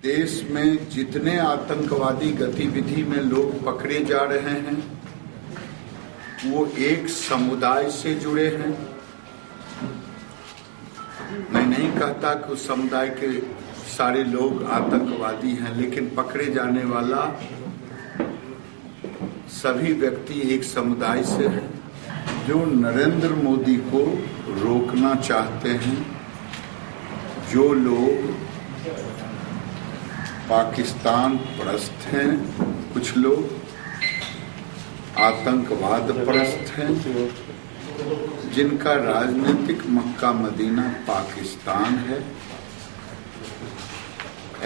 देश में जितने आतंकवादी गतिविधि में लोग पकड़े जा रहे हैं वो एक समुदाय से जुड़े हैं। मैं नहीं कहता कि उस समुदाय के सारे लोग आतंकवादी हैं, लेकिन पकड़े जाने वाला सभी व्यक्ति एक समुदाय से हैं जो नरेंद्र मोदी को रोकना चाहते हैं। जो लोग पाकिस्तान परस्त हैं, कुछ लोग आतंकवाद परस्त हैं, जिनका राजनीतिक मक्का मदीना पाकिस्तान है,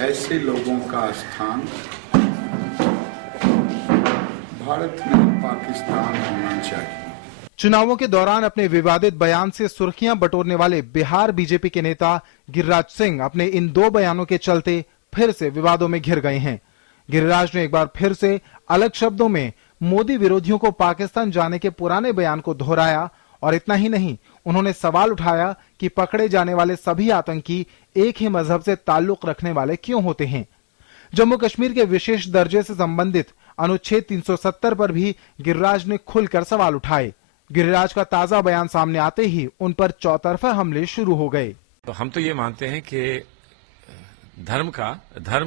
ऐसे लोगों का स्थान भारत में पाकिस्तान होना चाहिए। चुनावों के दौरान अपने विवादित बयान से सुर्खियां बटोरने वाले बिहार बीजेपी के नेता गिरिराज सिंह अपने इन दो बयानों के चलते फिर से विवादों में घिर गए हैं। गिरिराज ने एक बार फिर से अलग शब्दों में मोदी विरोधियों को पाकिस्तान जाने के पुराने बयान को दोहराया और इतना ही नहीं, उन्होंने सवाल उठाया कि पकड़े जाने वाले सभी आतंकी एक ही मजहब से ताल्लुक रखने वाले क्यों होते हैं। जम्मू कश्मीर के विशेष दर्जे से संबंधित अनुच्छेद 370 पर भी गिरिराज ने खुलकर सवाल उठाए। गिरिराज का ताजा बयान सामने आते ही उन पर चौतरफा हमले शुरू हो गए। तो हम तो ये मानते हैं कि धर्म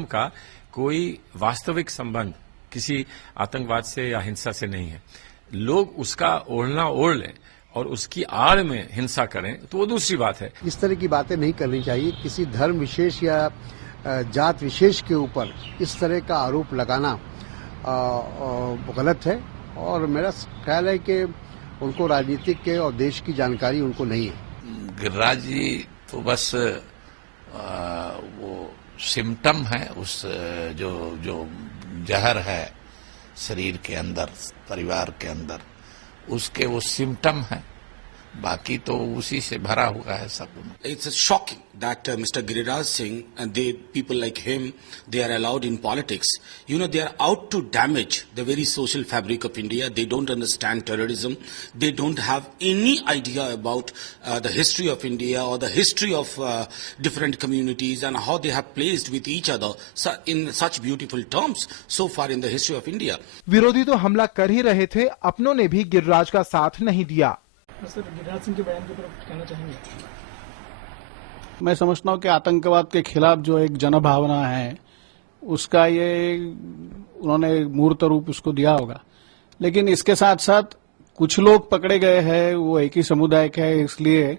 का कोई वास्तविक संबंध किसी आतंकवाद से या हिंसा से नहीं है। लोग उसका ओढ़ना ओढ़ लें और उसकी आड़ में हिंसा करें तो वो दूसरी बात है। इस तरह की बातें नहीं करनी चाहिए। किसी धर्म विशेष या जात विशेष के ऊपर इस तरह का आरोप लगाना गलत है और मेरा ख्याल है कि उनको राजनीतिक के और देश की जानकारी उनको नहीं है। गिरिराज जी तो बस वो सिम्टम है उस जो जहर है शरीर के अंदर, परिवार के अंदर, उसके वो सिम्टम है, बाकी तो उसी से भरा हुआ है सब। It's shocking that Mr. Giriraj Singh and people like him, they are allowed in politics. You know, they are out to damage the very social fabric of India. They don't understand terrorism. They don't have any idea about the history of India or the history of different communities and how they have placed with each other in such beautiful terms so far in the history of India. विरोधी तो हमला कर ही रहे थे, अपनों ने भी गिरिराज का साथ नहीं दिया। सर, गिरिराज सिंह के बयान के ऊपर कहना चाहेंगे? मैं समझता हूं कि आतंकवाद के खिलाफ जो एक जनभावना है उसका ये उन्होंने मूर्त रूप उसको दिया होगा, लेकिन इसके साथ साथ कुछ लोग पकड़े गए हैं, वो एक ही समुदाय के है, इसलिए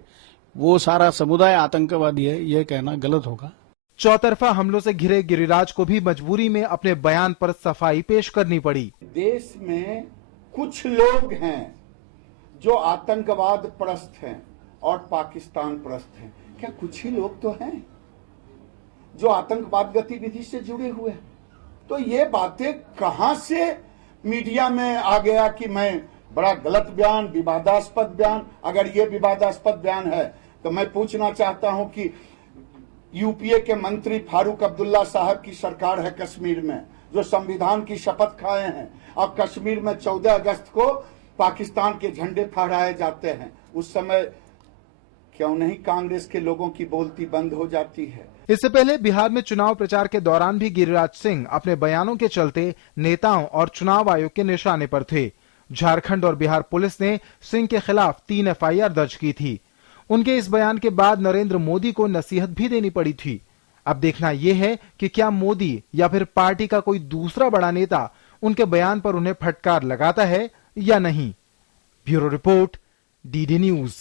वो सारा समुदाय आतंकवादी है, ये कहना गलत होगा। चौतरफा हमलों से घिरे गिरिराज को भी मजबूरी में अपने बयान पर सफाई पेश करनी पड़ी। देश में कुछ लोग हैं जो आतंकवाद परस्त हैं और पाकिस्तान परस्त हैं। क्या कुछ ही लोग तो हैं जो आतंकवाद गतिविधि से जुड़े हुए हैं? तो ये बातें कहां से मीडिया में आ गया कि मैं बड़ा गलत बयान, विवादास्पद बयान? अगर ये विवादास्पद बयान है तो मैं पूछना चाहता हूं कि यूपीए के मंत्री फारूक अब्दुल्ला साहब की सरकार है कश्मीर में, जो संविधान की शपथ खाए हैं, और कश्मीर में 14 अगस्त को पाकिस्तान के झंडे फहराए जाते हैं, उस समय क्यों नहीं कांग्रेस के लोगों की बोलती बंद हो जाती है? इससे पहले बिहार में चुनाव प्रचार के दौरान भी गिरिराज सिंह अपने बयानों के चलते नेताओं और चुनाव आयोग के निशाने पर थे। झारखंड और बिहार पुलिस ने सिंह के खिलाफ 3 एफआईआर दर्ज की थी। उनके इस बयान के बाद नरेंद्र मोदी को नसीहत भी देनी पड़ी थी। अब देखना यह है कि क्या मोदी या फिर पार्टी का कोई दूसरा बड़ा नेता उनके बयान पर उन्हें फटकार लगाता है या नहीं। Bureau report, DD news.